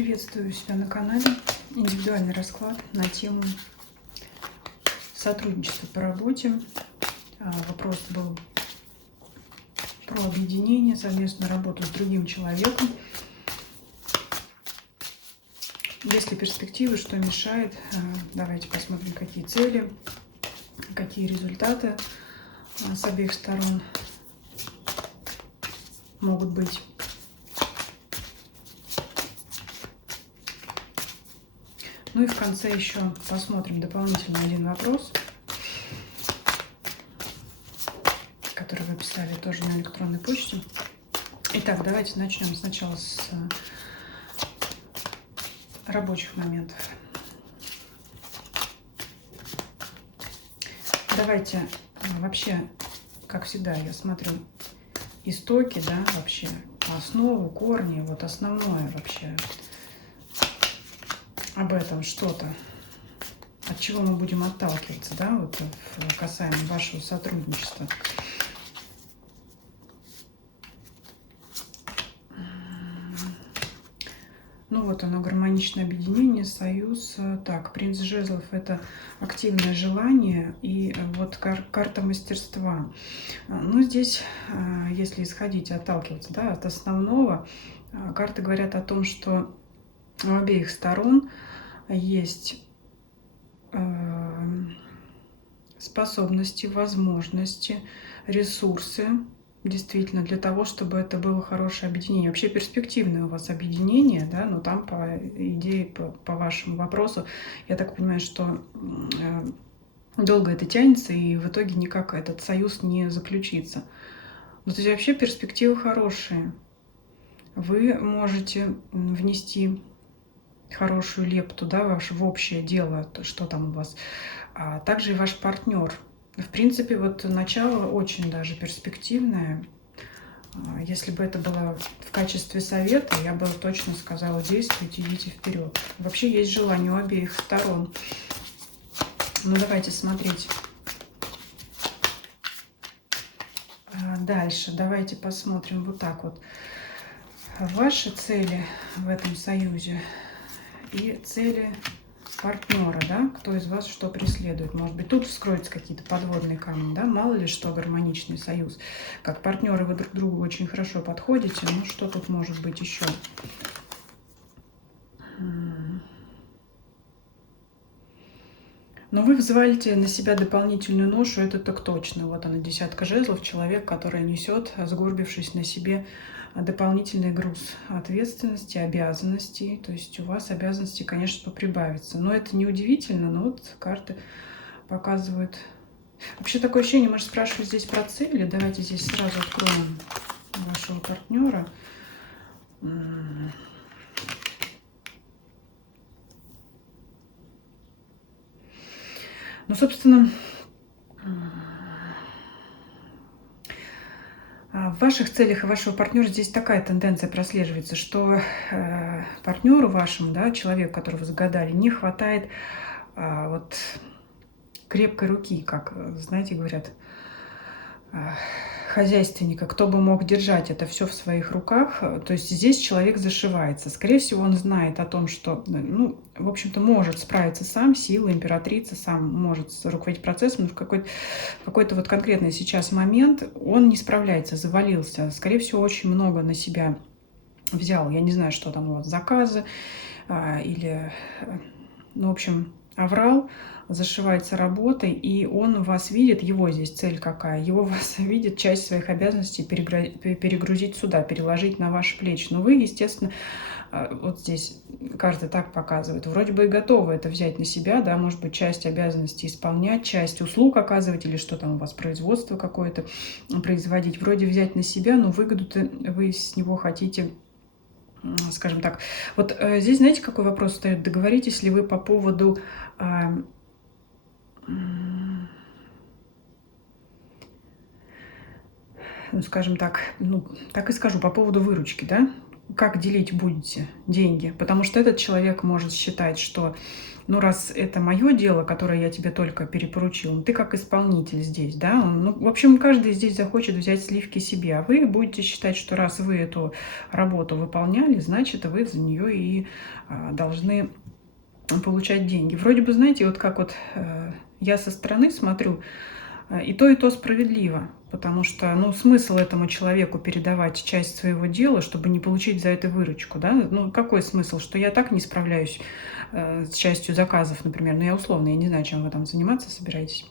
Приветствую себя на канале. Индивидуальный расклад на тему сотрудничества по работе. Вопрос был про объединение, совместную работу с другим человеком. Есть ли перспективы, что мешает? Давайте посмотрим, какие цели, какие результаты с обеих сторон могут быть. Ну и в конце еще посмотрим дополнительно один вопрос, который вы писали тоже на электронной почте. Итак, давайте начнем сначала с рабочих моментов. Давайте вообще, как всегда, я смотрю истоки, да, вообще основу, корни, вот основное вообще об этом что-то, от чего мы будем отталкиваться, да, вот касаемо вашего сотрудничества. Ну вот оно, гармоничное объединение, союз. Так, принц жезлов — это активное желание, и вот карта мастерства. Ну здесь, если исходить, отталкиваться, да, от основного, карты говорят о том, что у обеих сторон есть способности, возможности, ресурсы, действительно, для того, чтобы это было хорошее объединение. Вообще перспективное у вас объединение, да, но там, по идее, по вашему вопросу, я так понимаю, что долго это тянется, и в итоге никак этот союз не заключится. Но то есть вообще перспективы хорошие. Вы можете внести хорошую лепту, да, в общее дело, что там у вас. А также и ваш партнер. В принципе, вот начало очень даже перспективное. Если бы это было в качестве совета, я бы точно сказала: действуйте, идите вперед. Вообще есть желание у обеих сторон. Ну, давайте смотреть. Дальше давайте посмотрим вот так вот. Ваши цели в этом союзе и цели партнера, да, кто из вас что преследует. Может быть, тут вскроются какие-то подводные камни, да, мало ли что, гармоничный союз. Как партнеры вы друг другу очень хорошо подходите, ну что тут может быть еще? Но вы взвалите на себя дополнительную ношу, это так точно. Вот она, десятка жезлов, человек, который несет, сгорбившись на себе, дополнительный груз ответственности, обязанностей. То есть у вас обязанности, конечно, прибавятся. Но это не удивительно, но вот карты показывают. Вообще такое ощущение, может, спрашивать здесь про цели. Давайте здесь сразу откроем вашего партнера. Ну, собственно, в ваших целях и вашего партнера здесь такая тенденция прослеживается, что партнеру вашему, да, человеку, которого вы загадали, не хватает вот крепкой руки, как, знаете, говорят, хозяйственника, кто бы мог держать это все в своих руках. То есть здесь человек зашивается. Скорее всего, он знает о том, что, ну, в общем-то, может справиться сам, сила императрицы, сам может руководить процессом, но в какой-то вот конкретный сейчас момент он не справляется, завалился. Скорее всего, очень много на себя взял. Я не знаю, что там у вас, заказы или, ну, в общем, аврал, зашивается работой, и он вас видит, его здесь цель какая? Его вас видит часть своих обязанностей перегрузить сюда, переложить на ваши плечи. Но вы, естественно, вот здесь карта так показывает, вроде бы и готовы это взять на себя, да, может быть, часть обязанностей исполнять, часть услуг оказывать, или что там у вас, производство какое-то производить, вроде взять на себя, но выгоду-то вы с него хотите, скажем так. Вот здесь, знаете, какой вопрос стоит? Договоритесь ли вы по поводу, ну, скажем так, ну, так и скажу, по поводу выручки, да? как делить будете деньги? Потому что этот человек может считать, что, ну, раз это мое дело, которое я тебе только перепоручил, ну, ты как исполнитель здесь, да? Ну, в общем, каждый здесь захочет взять сливки себе, а вы будете считать, что раз вы эту работу выполняли, значит, вы за нее и должны получать деньги. Вроде бы, знаете, вот как вот я со стороны смотрю, и то справедливо, потому что, ну, смысл этому человеку передавать часть своего дела, чтобы не получить за это выручку, да? Ну, какой смысл, что я так не справляюсь с частью заказов, например, ну, я условно, я не знаю, чем вы там заниматься собираетесь,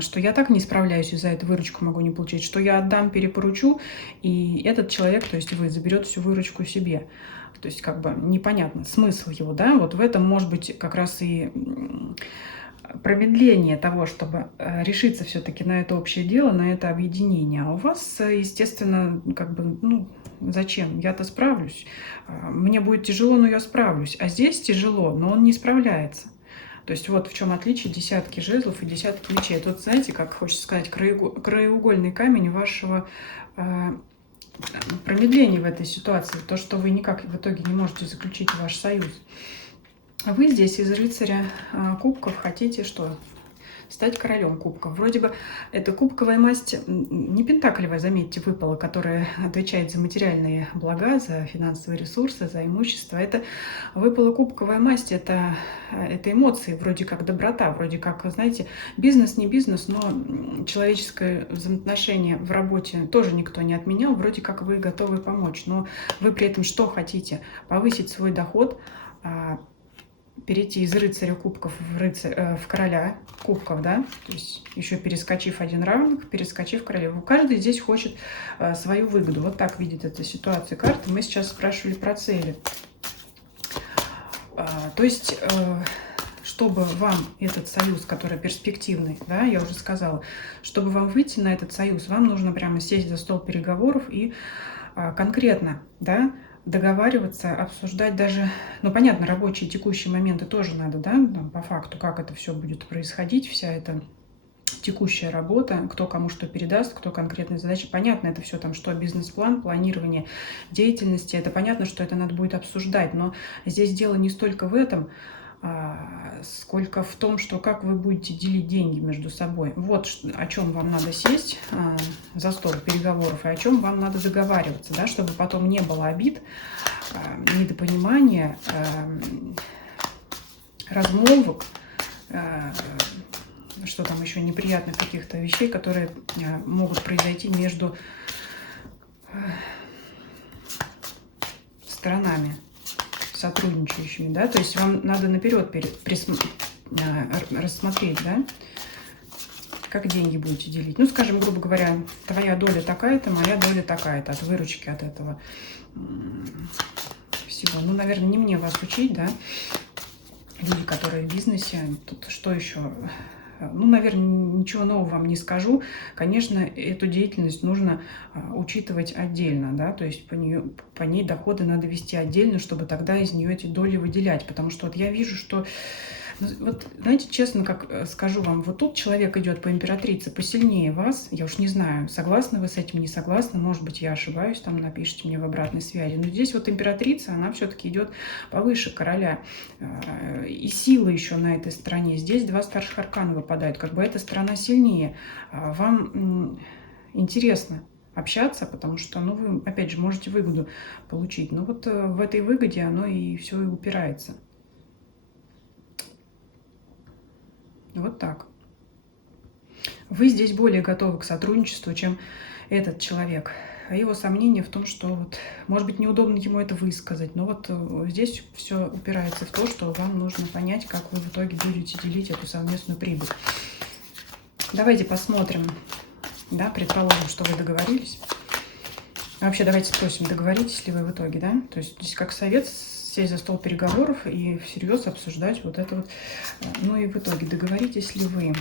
что я так не справляюсь и за это выручку могу не получить, что я отдам, перепоручу, и этот человек, то есть вы, заберет всю выручку себе. То есть как бы непонятно смысл его, да? Вот в этом может быть как раз и промедление того, чтобы решиться все-таки на это общее дело, на это объединение. А у вас, естественно, как бы, ну, зачем? Я-то справлюсь. Мне будет тяжело, но я справлюсь. А здесь тяжело, но он не справляется. То есть вот в чем отличие десятки жезлов и десятки мечей. Тут, знаете, как хочется сказать, краеугольный камень вашего промедления в этой ситуации. То, что вы никак в итоге не можете заключить ваш союз. Вы здесь из рыцаря кубков хотите что? Стать королем кубков. Вроде бы это кубковая масть, не пентаклевая, заметьте, выпала, которая отвечает за материальные блага, за финансовые ресурсы, за имущество. Это выпала кубковая масть, это эмоции, вроде как доброта, вроде как, знаете, бизнес не бизнес, но человеческое взаимоотношение в работе тоже никто не отменял, вроде как вы готовы помочь, но вы при этом что хотите? Повысить свой доход, перейти из рыцаря кубков в короля кубков, да, то есть еще перескочив один равных, перескочив королеву. Каждый здесь хочет свою выгоду. Вот так видит эту ситуацию карты. Мы сейчас спрашивали про цели. То есть, чтобы вам этот союз, который перспективный, да, я уже сказала, чтобы вам выйти на этот союз, вам нужно прямо сесть за стол переговоров и конкретно, да, договариваться, обсуждать даже, ну, понятно, рабочие текущие моменты тоже надо, да, там, по факту, как это все будет происходить, вся эта текущая работа, кто кому что передаст, кто конкретные задачи. Понятно, это все там, что бизнес-план, планирование деятельности, это понятно, что это надо будет обсуждать, но здесь дело не столько в этом, сколько в том, что как вы будете делить деньги между собой. Вот о чем вам надо сесть за стол переговоров и о чем вам надо договариваться, да, чтобы потом не было обид, недопонимания, размолвок, что там еще неприятных каких-то вещей, которые могут произойти между сторонами сотрудничающими, да, то есть вам надо наперед рассмотреть, да, как деньги будете делить. Ну, скажем, грубо говоря, твоя доля такая-то, моя доля такая-то, от выручки от этого всего. Ну, наверное, не мне вас учить, да, люди, которые в бизнесе, тут что еще? Ну, наверное, ничего нового вам не скажу. Конечно, эту деятельность нужно учитывать отдельно, да, то есть по ней доходы надо вести отдельно, чтобы тогда из нее эти доли выделять, потому что вот я вижу, что, вот, знаете, честно, как скажу вам, вот тут человек идет по императрице посильнее вас, я уж не знаю, согласны вы с этим, не согласны, может быть, я ошибаюсь, там напишите мне в обратной связи, но здесь вот императрица, она все-таки идет повыше короля, и сила еще на этой стороне, здесь два старших аркана выпадают, как бы эта сторона сильнее, вам интересно общаться, потому что, ну, вы, опять же, можете выгоду получить, но вот в этой выгоде оно и все и упирается. Вот так. Вы здесь более готовы к сотрудничеству, чем этот человек. А его сомнения в том, что вот, может быть, неудобно ему это высказать, но вот здесь все упирается в то, что вам нужно понять, как вы в итоге будете делить эту совместную прибыль. Давайте посмотрим, да, предположим, что вы договорились. Вообще, давайте спросим, договоритесь ли вы в итоге, да? То есть здесь как совет сесть за стол переговоров и всерьез обсуждать вот это вот. Ну и в итоге договоритесь ли вы?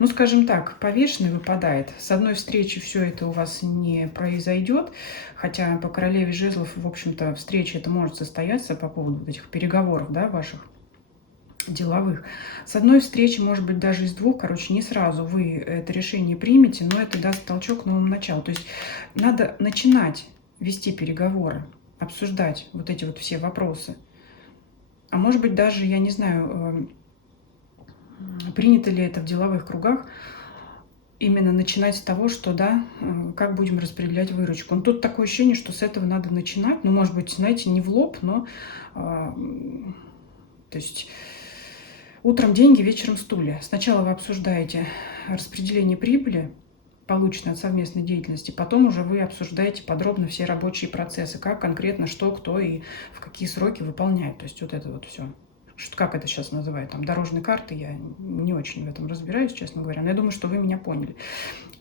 Ну, скажем так, повешенный выпадает. С одной встречи все это у вас не произойдет, хотя по королеве жезлов, в общем-то, встреча это может состояться по поводу вот этих переговоров, да, ваших. деловых. С одной встречи, может быть, даже из двух, короче, не сразу вы это решение примете, но это даст толчок новому началу. То есть надо начинать вести переговоры, обсуждать вот эти вот все вопросы. А может быть, даже, я не знаю, принято ли это в деловых кругах, именно начинать с того, что, да, как будем распределять выручку. Но тут такое ощущение, что с этого надо начинать. Ну, может быть, знаете, не в лоб, но, то есть, утром деньги, вечером стулья. Сначала вы обсуждаете распределение прибыли, полученной от совместной деятельности, потом уже вы обсуждаете подробно все рабочие процессы, как конкретно что, кто и в какие сроки выполняет. То есть вот это вот все. Как это сейчас называют, там, дорожные карты, я не очень в этом разбираюсь, честно говоря, но я думаю, что вы меня поняли.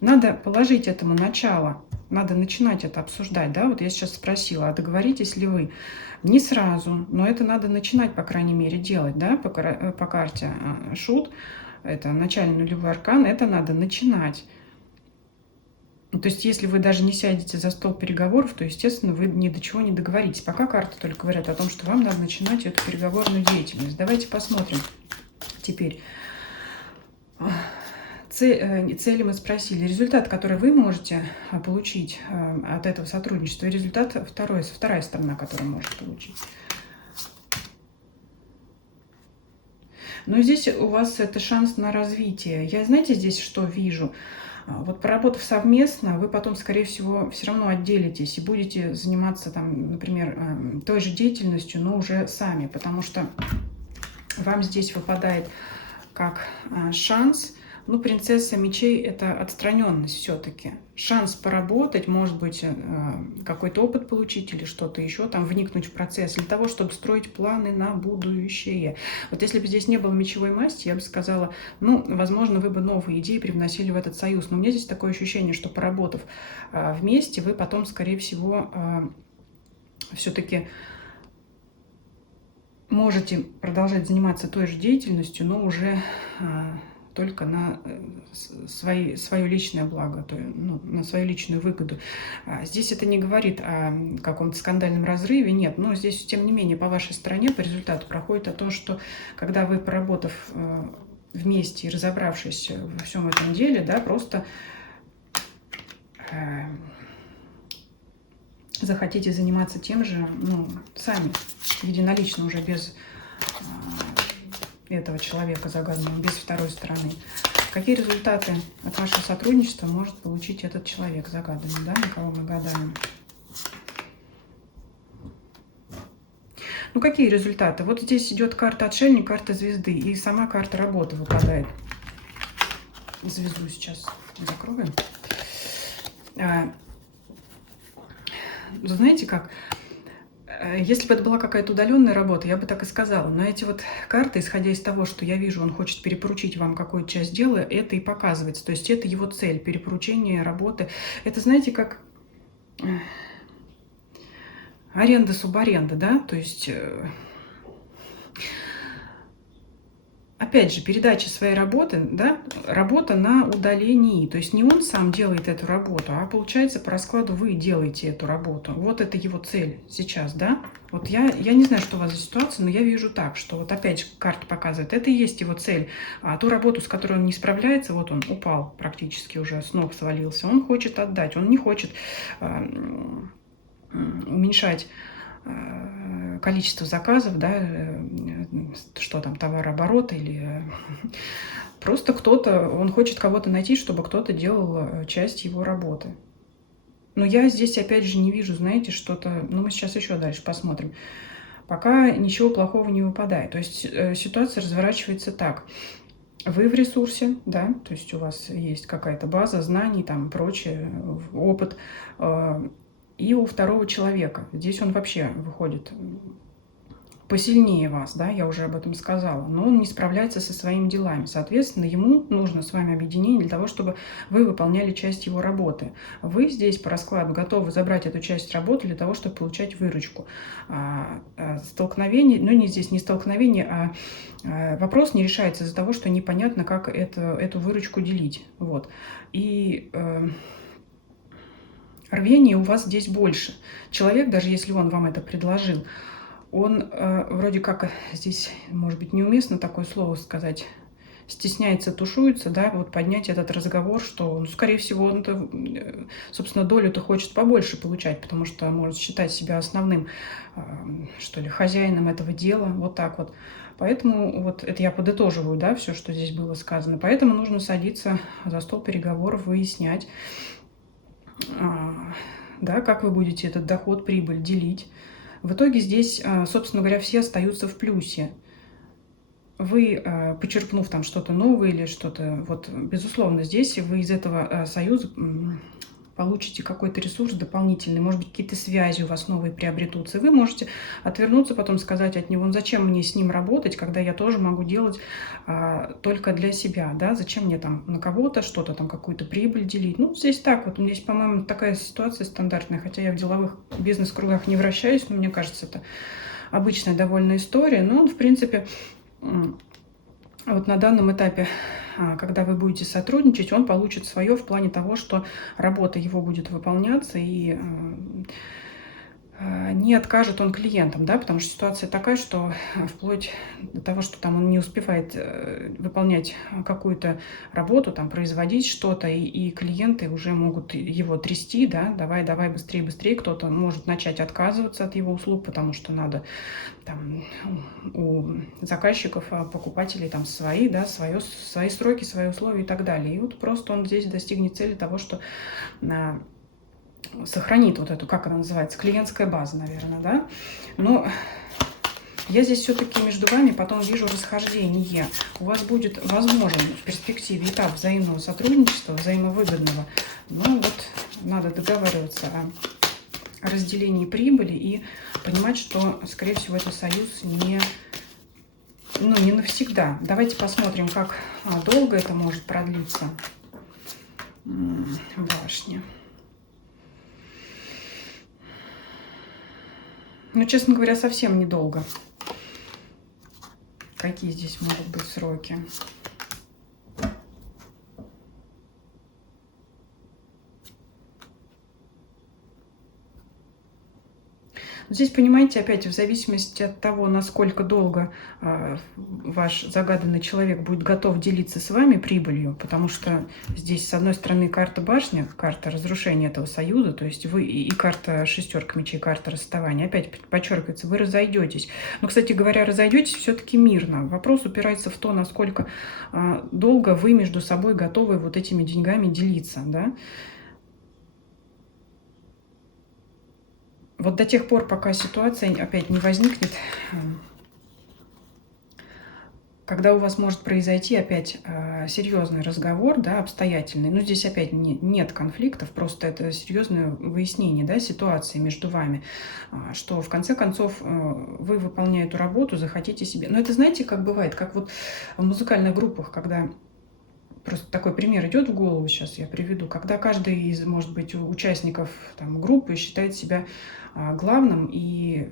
Надо положить этому начало, надо начинать это обсуждать, да, вот я сейчас спросила, а договоритесь ли вы? Не сразу, но это надо начинать, по крайней мере, делать, да, по карте Шут, это начальный нулевой аркан, это надо начинать. То есть, если вы даже не сядете за стол переговоров, то, естественно, вы ни до чего не договоритесь. Пока карты только говорят о том, что вам надо начинать эту переговорную деятельность. Давайте посмотрим теперь. Цели мы спросили. Результат, который вы можете получить от этого сотрудничества, и результат вторая сторона, которая может получить. Но здесь у вас это шанс на развитие. Я, знаете, здесь что вижу? Вот поработав совместно, вы потом, скорее всего, все равно отделитесь и будете заниматься, там, например, той же деятельностью, но уже сами, потому что вам здесь выпадает как шанс. Ну, принцесса мечей – это отстраненность все-таки. Шанс поработать, может быть, какой-то опыт получить или что-то еще, там, вникнуть в процесс для того, чтобы строить планы на будущее. Вот если бы здесь не было мечевой масти, я бы сказала, ну, возможно, вы бы новые идеи привносили в этот союз. Но у меня здесь такое ощущение, что поработав вместе, вы потом, скорее всего, все-таки можете продолжать заниматься той же деятельностью, но уже только на свое личное благо, то, ну, на свою личную выгоду. Здесь это не говорит о каком-то скандальном разрыве, нет, но здесь, тем не менее, по вашей стороне, по результату проходит о том, что когда вы, поработав вместе и разобравшись во всем этом деле, да, просто захотите заниматься тем же, ну, сами, единолично, уже без этого человека загаданного, без второй стороны. Какие результаты от вашего сотрудничества может получить этот человек загаданный, да, на кого мы гадаем? Ну, какие результаты? Вот здесь идет карта отшельник, карта звезды, и сама карта работы выпадает. Звезду сейчас закроем. Знаете как? Если бы это была какая-то удаленная работа, я бы так и сказала. Но эти вот карты, исходя из того, что я вижу, он хочет перепоручить вам какую-то часть дела, это и показывается. То есть это его цель, перепоручение работы. Это, знаете, как аренда, субаренда, да? То есть, опять же, передача своей работы, да, работа на удалении. То есть не он сам делает эту работу, а получается по раскладу вы делаете эту работу. Вот это его цель сейчас, да. Вот я не знаю, что у вас за ситуация, но я вижу так, что вот опять же карта показывает, это и есть его цель. А ту работу, с которой он не справляется, вот он упал практически уже, с ног свалился, он хочет отдать, он не хочет уменьшать количество заказов, да, что там, товарооборот или просто кто-то, он хочет кого-то найти, чтобы кто-то делал часть его работы. Но я здесь опять же не вижу, знаете, что-то, ну мы сейчас еще дальше посмотрим. Пока ничего плохого не выпадает. То есть ситуация разворачивается так. Вы в ресурсе, да, то есть у вас есть какая-то база знаний, там прочее, опыт. И у второго человека. Здесь он вообще выходит посильнее вас, да, я уже об этом сказала, но он не справляется со своими делами. Соответственно, ему нужно с вами объединение для того, чтобы вы выполняли часть его работы. Вы здесь по раскладу готовы забрать эту часть работы для того, чтобы получать выручку. Столкновение, ну не здесь не столкновение, а вопрос не решается из-за того, что непонятно, как эту выручку делить. Вот. И рвение у вас здесь больше. Человек, даже если он вам это предложил, он вроде как, здесь, может быть, неуместно такое слово сказать, стесняется, тушуется, да, вот поднять этот разговор, что, ну, скорее всего, он, собственно, долю-то хочет побольше получать, потому что может считать себя основным, что ли, хозяином этого дела, вот так вот. Поэтому вот это я подытоживаю, да, все, что здесь было сказано. Поэтому нужно садиться за стол переговоров, выяснять, да, как вы будете этот доход, прибыль делить. В итоге здесь, собственно говоря, все остаются в плюсе. Вы, почерпнув там что-то новое или что-то, вот, безусловно, здесь вы из этого союза получите какой-то ресурс дополнительный, может быть, какие-то связи у вас новые приобретутся. И вы можете отвернуться, потом сказать от него: ну, зачем мне с ним работать, когда я тоже могу делать только для себя, да, зачем мне там на кого-то что-то там, какую-то прибыль делить. Ну, здесь так вот, здесь, по-моему, такая ситуация стандартная, хотя я в деловых бизнес-кругах не вращаюсь, но мне кажется, это обычная довольно история. Но, в принципе, вот на данном этапе, когда вы будете сотрудничать, он получит свое в плане того, что работа его будет выполняться, и не откажет он клиентам, да, потому что ситуация такая, что вплоть до того, что там он не успевает выполнять какую-то работу, там, производить что-то, и клиенты уже могут его трясти, да, давай, давай, быстрее, быстрее, кто-то может начать отказываться от его услуг, потому что надо там у заказчиков, покупателей там свои, да, свои сроки, свои условия и так далее. И вот просто он здесь достигнет цели того, что сохранит вот эту, как она называется, клиентская база, наверное, да. Но я здесь все-таки между вами потом вижу расхождение. У вас будет возможен в перспективе этап взаимного сотрудничества, взаимовыгодного. Но вот надо договариваться о разделении прибыли и понимать, что, скорее всего, этот союз не навсегда. Давайте посмотрим, как долго это может продлиться. Башня. Ну, честно говоря, совсем недолго. Какие здесь могут быть сроки? Здесь, понимаете, опять в зависимости от того, насколько долго ваш загаданный человек будет готов делиться с вами прибылью, потому что здесь, с одной стороны, карта башня, карта разрушения этого союза, то есть вы и карта шестерка мечей, карта расставания. Опять подчеркивается, вы разойдетесь. Но, кстати говоря, разойдетесь все-таки мирно. Вопрос упирается в то, насколько долго вы между собой готовы вот этими деньгами делиться, да? Вот до тех пор, пока ситуация опять не возникнет, когда у вас может произойти опять серьезный разговор, да, обстоятельный. Но здесь опять нет конфликтов, просто это серьезное выяснение, да, ситуации между вами, что в конце концов вы, выполняя эту работу, захотите себе. Но это, знаете, как бывает, как вот в музыкальных группах, когда... Просто такой пример идет в голову, сейчас я приведу, когда каждый из, может быть, участников там, группы считает себя главным, и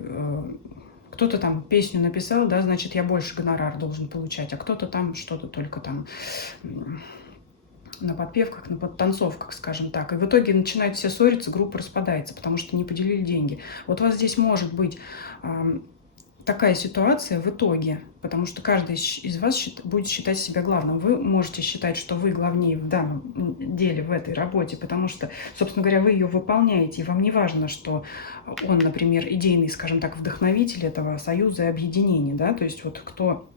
кто-то там песню написал, да, значит, я больше гонорар должен получать, а кто-то там что-то только там на подпевках, на подтанцовках, скажем так. И в итоге начинают все ссориться, группа распадается, потому что не поделили деньги. Вот у вас здесь может быть такая ситуация в итоге, потому что каждый из вас будет считать себя главным. Вы можете считать, что вы главнее в данном деле, в этой работе, потому что, собственно говоря, вы ее выполняете, и вам не важно, что он, например, идейный, скажем так, вдохновитель этого союза и объединения, да, то есть вот кто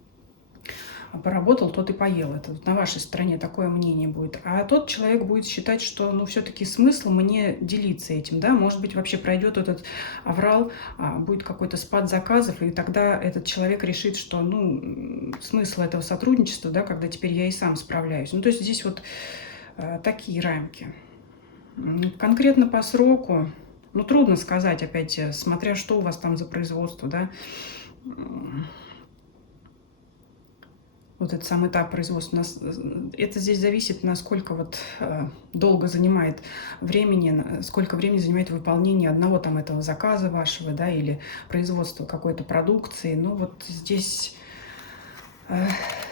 поработал, тот и поел. Это вот на вашей стороне такое мнение будет. А тот человек будет считать, что, ну, все-таки смысл мне делиться этим, да, может быть, вообще пройдет этот аврал, будет какой-то спад заказов, и тогда этот человек решит, что, ну, смысл этого сотрудничества, да, когда теперь я и сам справляюсь. Ну, то есть здесь вот такие рамки. Конкретно по сроку, ну, трудно сказать, опять, смотря что у вас там за производство, да. Вот этот сам этап производства. Это здесь зависит, насколько вот долго занимает времени, сколько времени занимает выполнение одного там этого заказа вашего, да, или производство какой-то продукции. Ну вот здесь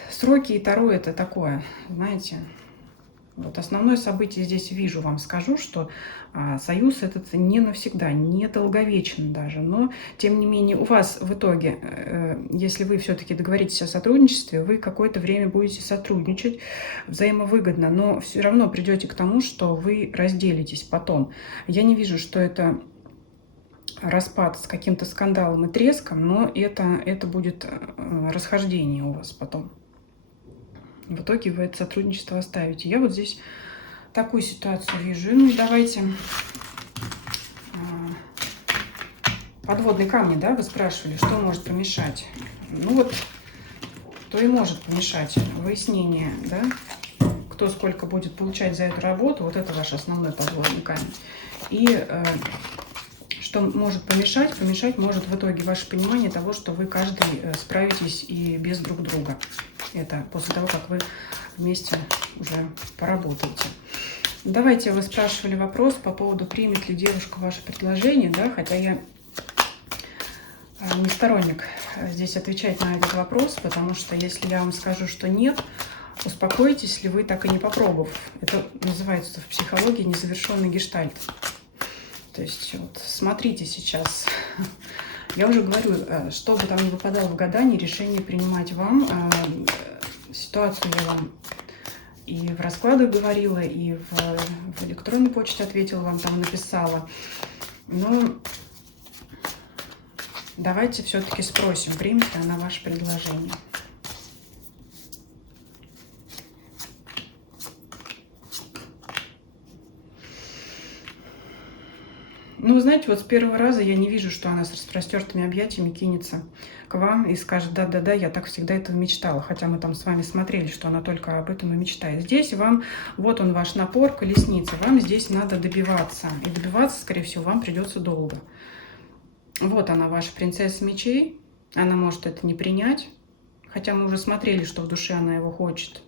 сроки и Таро это такое, знаете, Вот основное событие здесь вижу, вам скажу, что союз этот не навсегда, не долговечен даже. Но, тем не менее, у вас в итоге, если вы все-таки договоритесь о сотрудничестве, вы какое-то время будете сотрудничать взаимовыгодно, но все равно придете к тому, что вы разделитесь потом. Я не вижу, что это распад с каким-то скандалом и треском, но это будет расхождение у вас потом. В итоге вы это сотрудничество оставите. Я вот здесь такую ситуацию вижу. Ну и давайте подводные камни, да, вы спрашивали, что может помешать. Ну вот, то и может помешать выяснение, да, кто сколько будет получать за эту работу. Вот это ваш основной подводный камень. И что может помешать? Помешать может в итоге ваше понимание того, что вы каждый справитесь и без друг друга. Это после того, как вы вместе уже поработаете. Давайте, вы спрашивали вопрос по поводу, примет ли девушка ваше предложение, да, хотя я не сторонник здесь отвечать на этот вопрос, потому что если я вам скажу, что нет, успокойтесь, если вы так и не попробовав. Это называется в психологии незавершенный гештальт. То есть вот смотрите сейчас. Я уже говорю, что бы там ни выпадало в гадании, решение принимать вам. Ситуацию я вам и в раскладах говорила, и в электронной почте ответила, вам там написала. Но давайте все-таки спросим, примет ли она ваше предложение. Ну, вы знаете, вот с первого раза я не вижу, что она с распростертыми объятиями кинется к вам и скажет: да-да-да, я так всегда этого мечтала. Хотя мы там с вами смотрели, что она только об этом и мечтает. Здесь вам, вот он ваш напор, колесница. Вам здесь надо добиваться. И добиваться, скорее всего, вам придется долго. Вот она, ваша принцесса мечей. Она может это не принять. Хотя мы уже смотрели, что в душе она его хочет,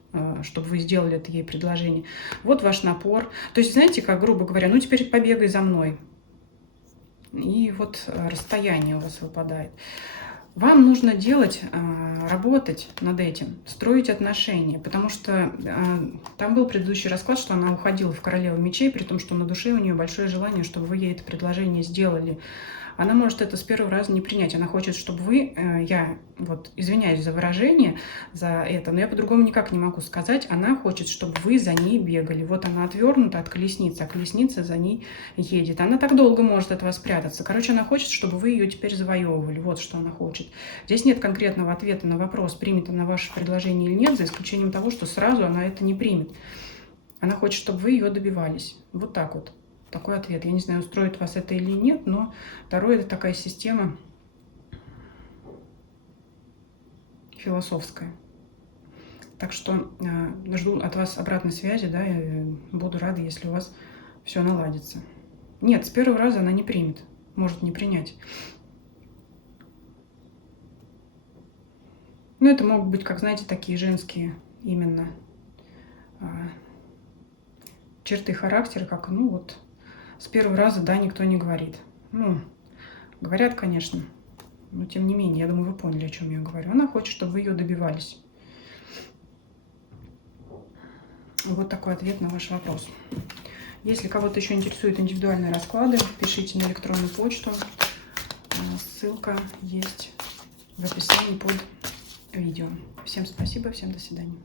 чтобы вы сделали это ей предложение. Вот ваш напор. То есть, знаете, как, грубо говоря, ну теперь побегай за мной. И вот расстояние у вас выпадает. Вам нужно делать, работать над этим, строить отношения, потому что там был предыдущий расклад, что она уходила в королеву мечей, при том, что на душе у нее большое желание, чтобы вы ей это предложение сделали. Она может это с первого раза не принять. Она хочет, чтобы вы, я вот извиняюсь за выражение, за это, но я по-другому никак не могу сказать, она хочет, чтобы вы за ней бегали. Вот она отвернута от колесницы, а колесница за ней едет. Она так долго может от вас прятаться. Короче, она хочет, чтобы вы ее теперь завоевывали. Вот что она хочет. Здесь нет конкретного ответа на вопрос, примет она ваше предложение или нет, за исключением того, что сразу она это не примет. Она хочет, чтобы вы ее добивались. Вот так вот. Такой ответ. Я не знаю, устроит вас это или нет, но второе — это такая система философская. Так что жду от вас обратной связи, да, и буду рада, если у вас все наладится. Нет, с первого раза она не примет, может не принять. Ну, это могут быть, как знаете, такие женские именно черты характера, как, ну вот, с первого раза да, никто не говорит. Ну, говорят, конечно, но тем не менее, я думаю, вы поняли, о чем я говорю. Она хочет, чтобы вы ее добивались. Вот такой ответ на ваш вопрос. Если кого-то еще интересуют индивидуальные расклады, пишите на электронную почту. Ссылка есть в описании под видео. Всем спасибо, всем до свидания.